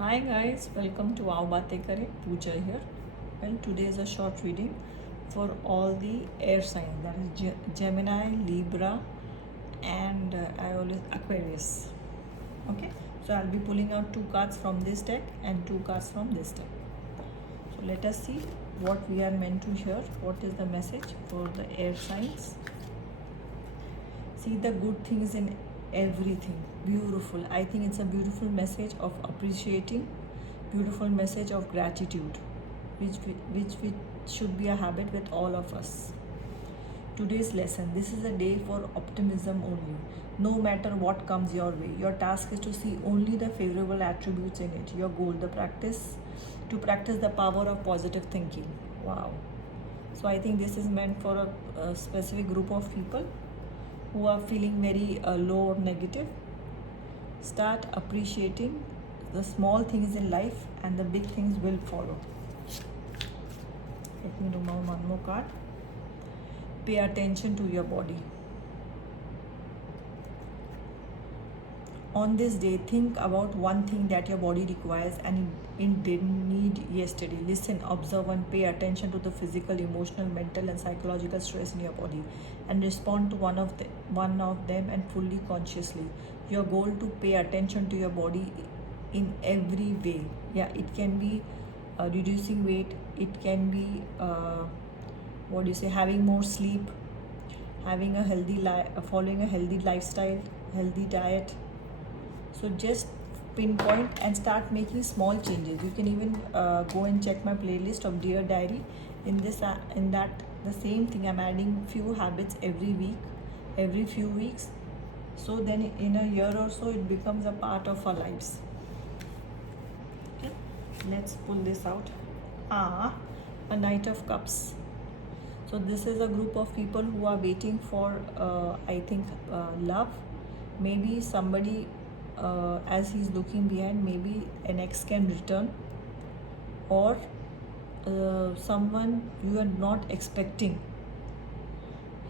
Hi guys, welcome to Aao Baatein Kare. Pooja here. Well, today is a short reading for all the air signs, that is Gemini, Libra, and I always Aquarius. Okay, so I'll be pulling out two cards from this deck and two cards from this deck. So let us see what we are meant to hear. What is the message for the air signs? See the good things in everything. Beautiful. I think it's a beautiful message of appreciating, beautiful message of gratitude, which should be a habit with all of us. Today's lesson: this is a day for optimism only. No matter what comes your way, your task is to see only the favorable attributes in it. Your goal, to practice the power of positive thinking. Wow. So I think this is meant for a specific group of people who are feeling very low or negative. Start appreciating the small things in life and the big things will follow. Let me remove one more card. Pay attention to your body. On this day, think about one thing that your body requires and it didn't need yesterday. Listen, observe, and pay attention to the physical, emotional, mental, and psychological stress in your body, and respond to one of them and fully consciously. Your goal to pay attention to your body in every way. Yeah, it can be reducing weight. It can be having more sleep, having a healthy following a healthy lifestyle, healthy diet. So just pinpoint and start making small changes. You can even go and check my playlist of Dear Diary. In that the same thing, I'm adding few habits every week, every few weeks. So then in a year or so, it becomes a part of our lives. Okay, let's pull this out. A Knight of Cups. So this is a group of people who are waiting for, I think, love. Maybe somebody, as he's looking behind, maybe an ex can return, or someone you are not expecting.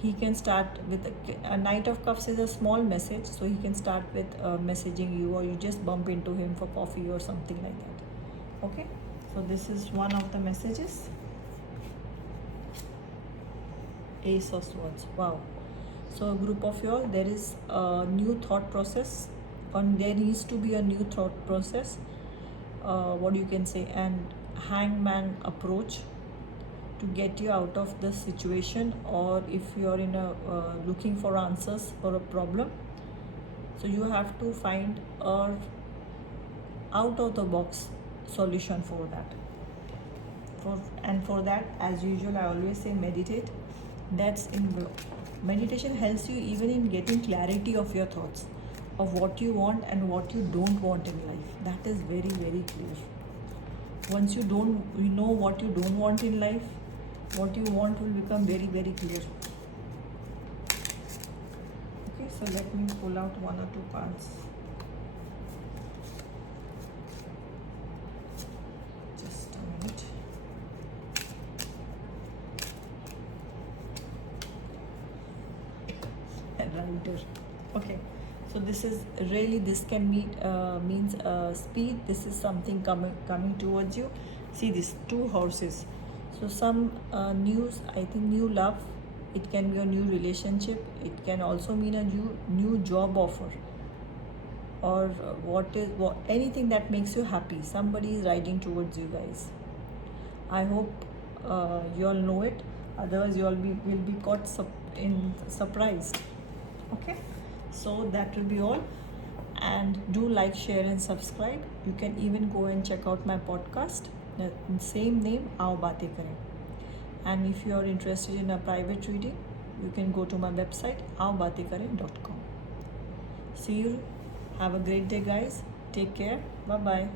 He can start with a Knight of Cups is a small message, so he can start with messaging you, or you just bump into him for coffee or something like that. Okay, so this is one of the messages. Ace of Swords. Wow. So a group of y'all, there is a new thought process, and there needs to be a new thought process. What you can say, and hangman approach to get you out of the situation, or if you are in a looking for answers for a problem, so you have to find a out of the box solution for that. For that, as usual, I always say meditate. Meditation helps you even in getting clarity of your thoughts, of what you want and what you don't want in life. That is very, very clear. Once you know what you don't want in life, what you want will become very, very clear. Okay, so let me pull out one or two cards. Just a minute. Rider. Okay, so this is really, this can means speed. This is something coming towards you. See these two horses. So some news, I think new love. It can be a new relationship. It can also mean a new job offer, or anything that makes you happy. Somebody is riding towards you, guys. I hope you all know it. Otherwise, you all will be caught surprised. Okay, so that will be all, and do like, share, and subscribe. You can even go and check out my podcast, the same name, Aao Baatein Kare. And if you are interested in a private reading, you can go to my website, aobaateinkare.com. See you. Have a great day, guys. Take care. Bye bye.